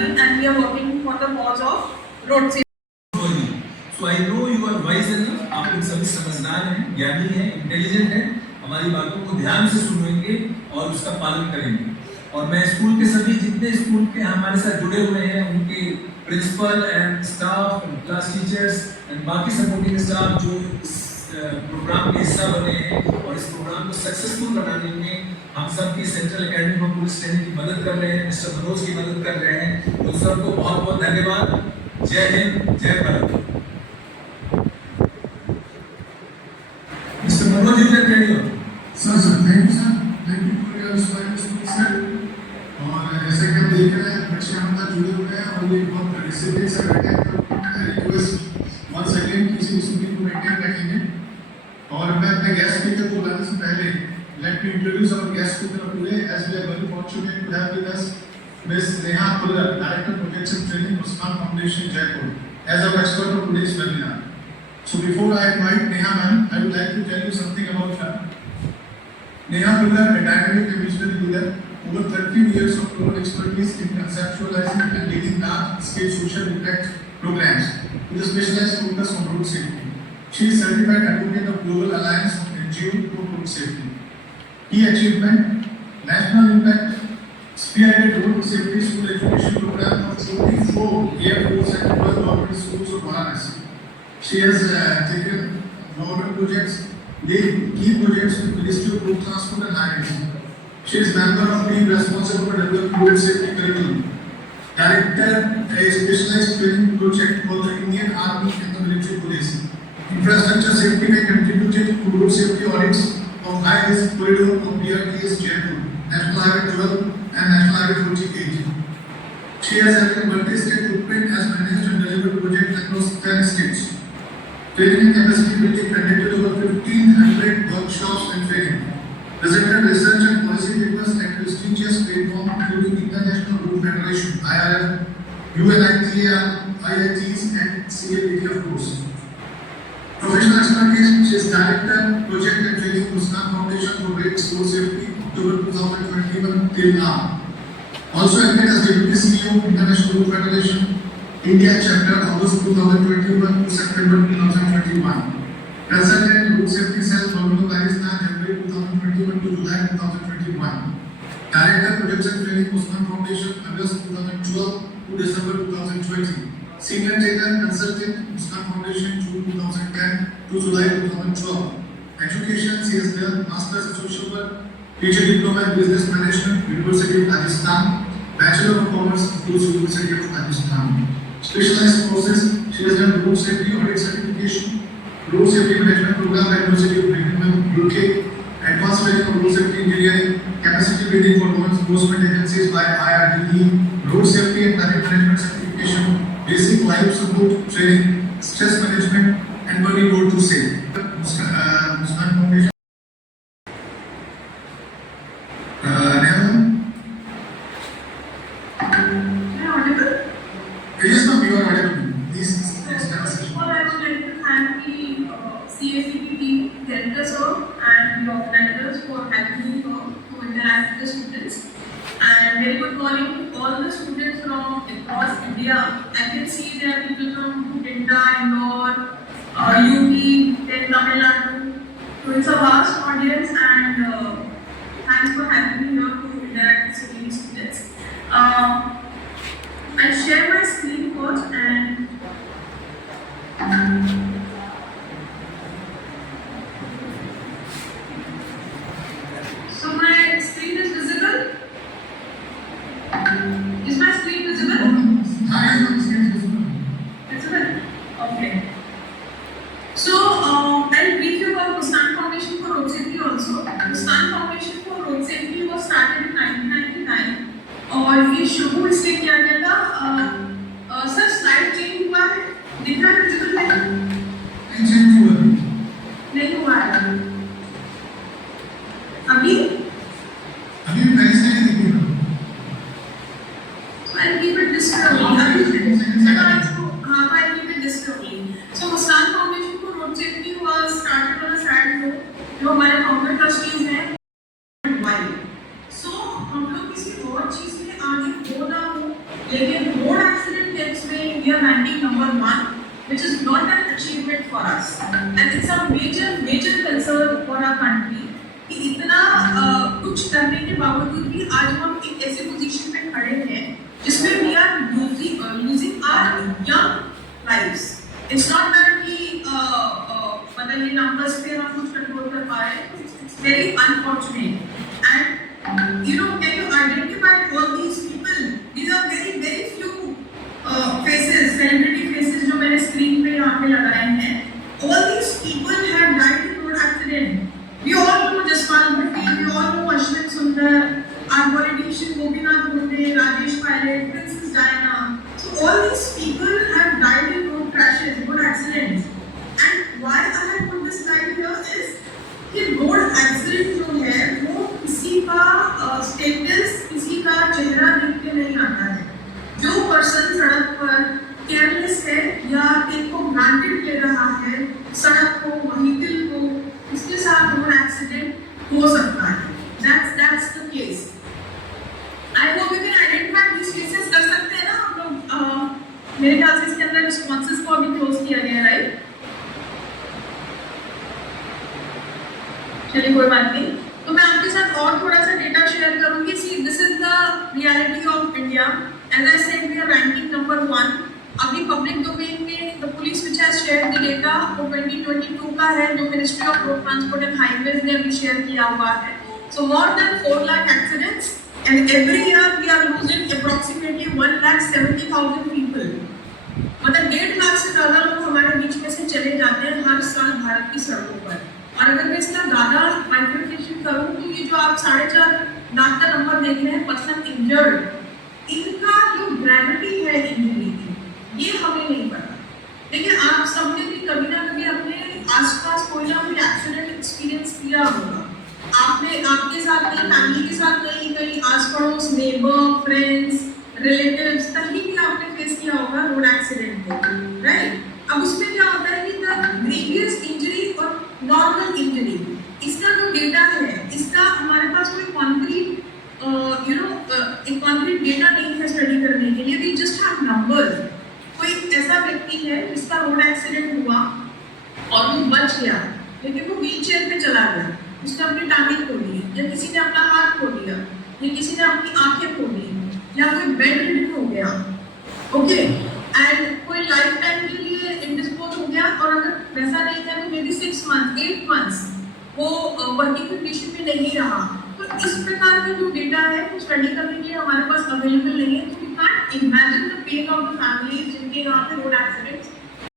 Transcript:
family, and we are working for the cause of road safety. So I know you are wise enough. आप लोग सभी समझदार हैं, ज्ञानी हैं, इंटेलिजेंट हैं. हमारी बातों को ध्यान से सुनेंगे और उसका पालन करेंगे. और मैं स्कूल के सभी जितने स्कूल के हमारे साथ जुड़े हुए हैं उनके principal and staff and class teachers and बाकी सपोर्टिंग स्टाफ जो इस प्रोग्राम के हिस्सा बने हैं और इस प्रोग्राम को सक्सेसफुल बनाने में हम सब की central academy for police training की मदद कर रहे हैं, मिस्टर मनोज की मदद कर रहे हैं. तो सबको बहुत बहुत धन्यवाद. जय हिंद, जय भारत. मिस्टर Manoj, you can carry on. Sir thank you sir, thank you for your service sir. और जैसे कि हम देख रहे हैं बच्चे हमारे जुड़े हुए हैं और ये बहुत डिसिप्लिन से बैठे हैं. तो रिक्वेस्ट वंस अगेन किसी डिसिप्लिन को मेंटेन रखेंगे. और मैं अपने गेस्ट स्पीकर को बुलाने से पहले let me introduce our guest speaker of today as we are very fortunate to have with us Miss Neha Pullar, director projects and training Muskan foundation Jaipur, as our expert of today's webinar. So before I invite Neha ma'am, I would like to tell you something about her. Neha Puller, a dynamic and visionary leader, over 30 years of proven expertise in conceptualizing and leading large-scale social impact programs with a specialized focus on road safety. She is certified advocate of Global Alliance of NGO for Road Safety. Key achievement: national impact, spearheaded road safety school education program of 44 Air Force and 12 government schools of Varanasi. She has taken government projects, lead key projects with Ministry of Road Transport and Highways. She is member of team responsible for developing road safety curriculum. Director a specialized training project for the Indian Army and the Military Police. Infrastructure safety may contributed to road safety audits of high-risk corridor of BRTS Jaipur, National Highway 12 and National Highway 48. She has had a multi-state footprint as managed and delivered projects across 10 states. Training and capacity building conducted over 1,500 workshops and training. Presented research and policy papers at prestigious platforms including International Road Federation, IRF, UNITA, IITs and CAPT of course. Professional expertise: she is Director, Project and Training, Muskan Foundation for Road Safety, October 2021 till now. Also acted as Deputy CEO, International Road Federation, India Chapter, August 2021 to September 2021. Consultant, Road Safety Cell, Bangalore, Pakistan, January 2021 to July 2021. Director, Projects and Training, Muskan Foundation, August 2012 to December 2020. Senior Trainer Consultant, Muskan Foundation, June 2010 to July 2012. Education: she has done Masters in Social Work, Teacher Diploma in Business Management, University of Rajasthan, Bachelor of Commerce, University of Rajasthan. Specialized courses: she has done Road Safety Audit Certification, Road Safety Management Program at University of Birmingham, UK, Advanced Training of Road Safety Engineering, Capacity Building for Law Enforcement Agencies by IRDE, Road Safety and Traffic Management Certification, Basic Life Support Training, Stress Management, and Burning Road to Safe. Muskan Foundation. Yes, ma'am, you are audible. Please. First, I would like to thank the CACP team, director sir, and the organizers for having me here to interact with the students. And very good morning to all the students from across India. I can see there are people from Bhutinda, Indore, UP, then Tamil Nadu. So it's a vast audience, and thanks for having me here to interact with the students. I'll share my screen first and so my screen is visible. Is my screen visible? Visible? Okay. So I'll brief you about Muskan Foundation for Road Safety also. Muskan Foundation for Road Safety was started in 1999. और ये शुरू इसलिए किया गया था sir slide change हुआ है, दिख रहा है विजिबल नहीं हुआ है अभी पहले से नहीं दिख रहा. I'll keep it this way only. I'll keep it this way only. So Muskan Foundation for Road Safety was started on a sad note. जो हमारे फाउंडर ट्रस्टीज हैं so हम लोग किसी और चीज में आगे हो ना हो लेकिन उसमें we are ranking number 1, which is not an achievement for us, and it's a major concern for our country कि इतना कुछ करने के बावजूद भी आज हम एक ऐसे पोजीशन पे खड़े हैं जिसमें we are losing our young lives. It's not that कि मतलब ये numbers पे हम कुछ कंट्रोल कर पा रहे हैं. It's very unfortunate. And you know, can you identify all these people? These are very few faces, celebrity faces जो मैंने स्क्रीन पे यहाँ पे लगाए हैं. All these people have died in road accident. We all know Jaspal Bhatti, we all know Ashwin Sundar, our politician Gopinath Bhute, Rajesh Pilot, Princess Diana. So all these people have died in road crashes, road accidents. And why I have put this slide here is कि road accident जो है वो किसी का स्टेटस, किसी का चेहरा देख के नहीं आता है. जो पर्सन सड़क पर केयरलेस है या एक को ग्रांटेड ले रहा है सड़क को, व्हीकल को, इसके साथ रोड एक्सीडेंट हो सकता है. That's the case. I hope you can identify these cases. कर सकते हैं ना हम लोग. मेरे ख्याल से इसके अंदर रिस्पॉन्सेज को अभी क्लोज किया गया है, राइट? चलिए कोई बात नहीं. तो मैं आपके साथ और थोड़ा सा डेटा शेयर करूंगी. See this is the reality of India. As I said we are ranking number 1. अभी पब्लिक डोमेन में the police which has shared the data वो 2022 का है जो ministry of road transport and highways ने अभी share किया हुआ है. So more than 4 lakh accidents and every year we are losing approximately 1,70,000 people. मतलब 1.5 लाख से ज़्यादा लोग हमारे बीच में से चले जाते हैं हर साल भारत की सड़कों पर. और अगर मैं इसका ज़्यादा बाइफरकेशन करूँ तो ये जो आप 4.5 लाख का नंबर देख रहे हैं पर्सन इंजर्ड, इनका जो ग्रेविटी है इंजरी की ये हमें नहीं पता. देखिए आप सबने भी कभी ना कभी अपने आसपास कोई ना कोई एक्सीडेंट एक्सपीरियंस किया होगा. आपने आपके साथ नहीं, फैमिली के साथ नहीं, कहीं आस पड़ोस, नेबर, फ्रेंड्स, रिलेटिव्स, कहीं भी आपने फेस किया होगा रोड एक्सीडेंट को, राइट? अब उसमें क्या होता है कि द ग्रेवियस इंजरी और नॉर्मल इंजरी, इसका जो डेटा है इसका हमारे पास कोई कॉन्क्रीट एक कॉन्क्रीट डेटा नहीं है स्टडी करने के लिए. We just have numbers. कोई ऐसा व्यक्ति है जिसका रोड एक्सीडेंट हुआ और वो बच गया लेकिन वो व्हील चेयर पे चला गया, उसने अपनी टांगें खो दी, या किसी ने अपना हाथ खो दिया, या किसी ने अपनी आंखें खो दी, या कोई बेड रिडन हो गया, ओके, एंड कोई लाइफ टाइम के लिए इंडिस्पोज हो गया. और अगर वैसा नहीं था तो मे बी 6 months 8 months वो वर्किंग कंडीशन में नहीं रहा. तो इस प्रकार का जो डेटा है वो स्टडी करने के लिए हमारे पास अवेलेबल नहीं है. तो we can't imagine the pain of the families जिनके यहाँ पे रोड एक्सीडेंट्स